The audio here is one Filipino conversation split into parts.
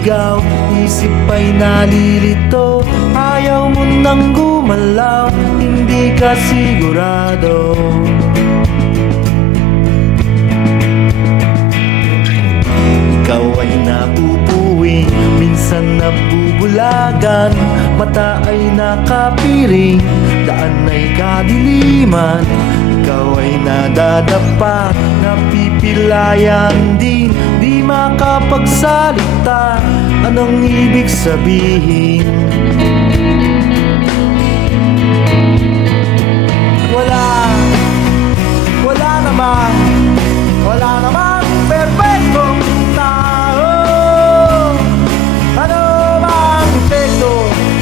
naliligaw, isip ay nalilito. Ayaw mo nang gumalaw, hindi ka sigurado. Ikaw ay nauuwi, minsan nabubulagan, mata ay nakapiring, daan ay kadiliman. Ikaw ay nadadapa, napipilayan din, di makapagsalita. Anong ibig sabihin? Wala namang perfectong tao. Ano bang epekto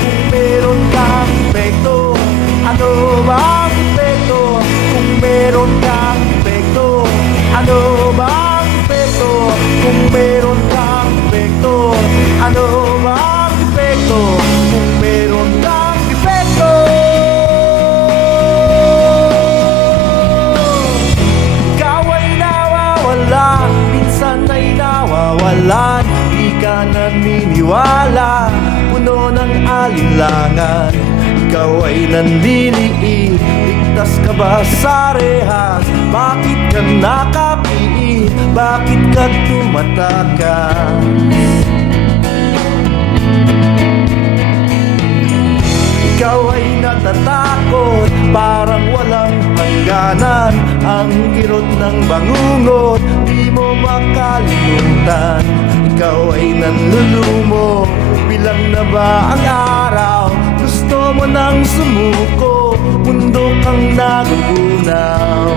kung meron kang epekto? Ano bang epekto kung meron kang epekto? Ano bang epekto kung meron kang epekto? Ano bang epekto kung meron kang epekto? Ikaw ay nawawala, minsan ay nawawalan, di ka naniniwala, puno ng alinlangan. Ikaw ay nandiliit, ligtas ka ba sa rehas? Bakit ka nakapiit? Bakit ka tumatakas? Ikaw ay natatakot, parang walang hangganan. Ang kirot ng bangungot, di mo makalimutan. Ikaw ay nanlulumo, bilang na ba ang araw? Gusto mo nang sumuko, mundo kang nagugunaw.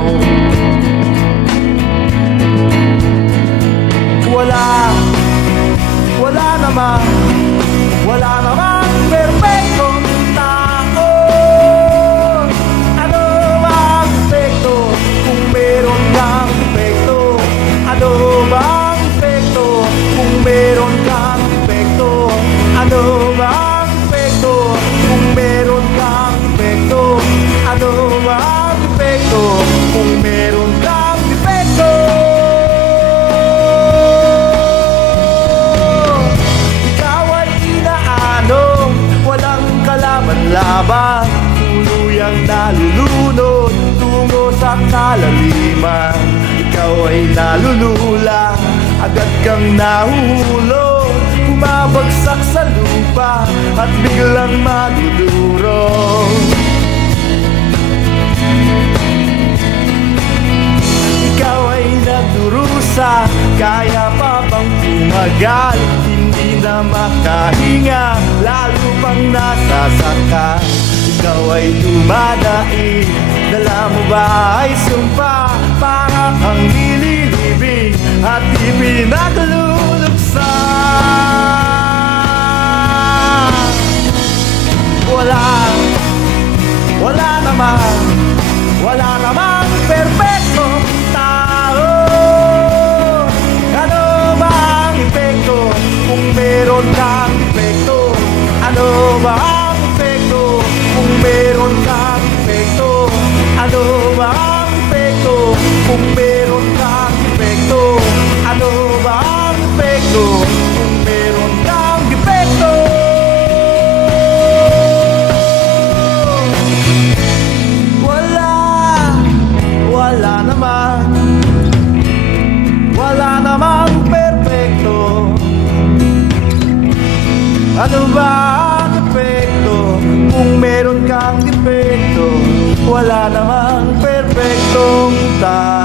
Wala namang perfectong tao. Ano bang epekto kung meron kang epekto? Ano bang epekto kung meron kang epekto? Ano bang epekto kung meron kang epekto? Ano bang epekto kung meron kang epekto? Laban, tuluyang nalulunod tungo sa kalaliman. Ikaw ay nalulula, agad kang nahuhulog, bumabagsak sa lupa at biglang madudurog. Ikaw ay nagdurusa, kaya pa bang tumagal? Hindi na makahinga, lalo pang nasasaka. Ikaw ay dumadaig, dala mo ba ay sumpa? Para kang nililibing at ipinagluluksa. Wala namang perfectong tao. Ano bang epekto kung meron kang epekto? Ano bang epekto kung meron kang epekto? Ano bang epekto kung meron kang epekto? Ano bang epekto kung meron kang epekto? Wala namang perfecto. Ano ba ang epekto kung meron kang defekto? Wala namang perfectong tao.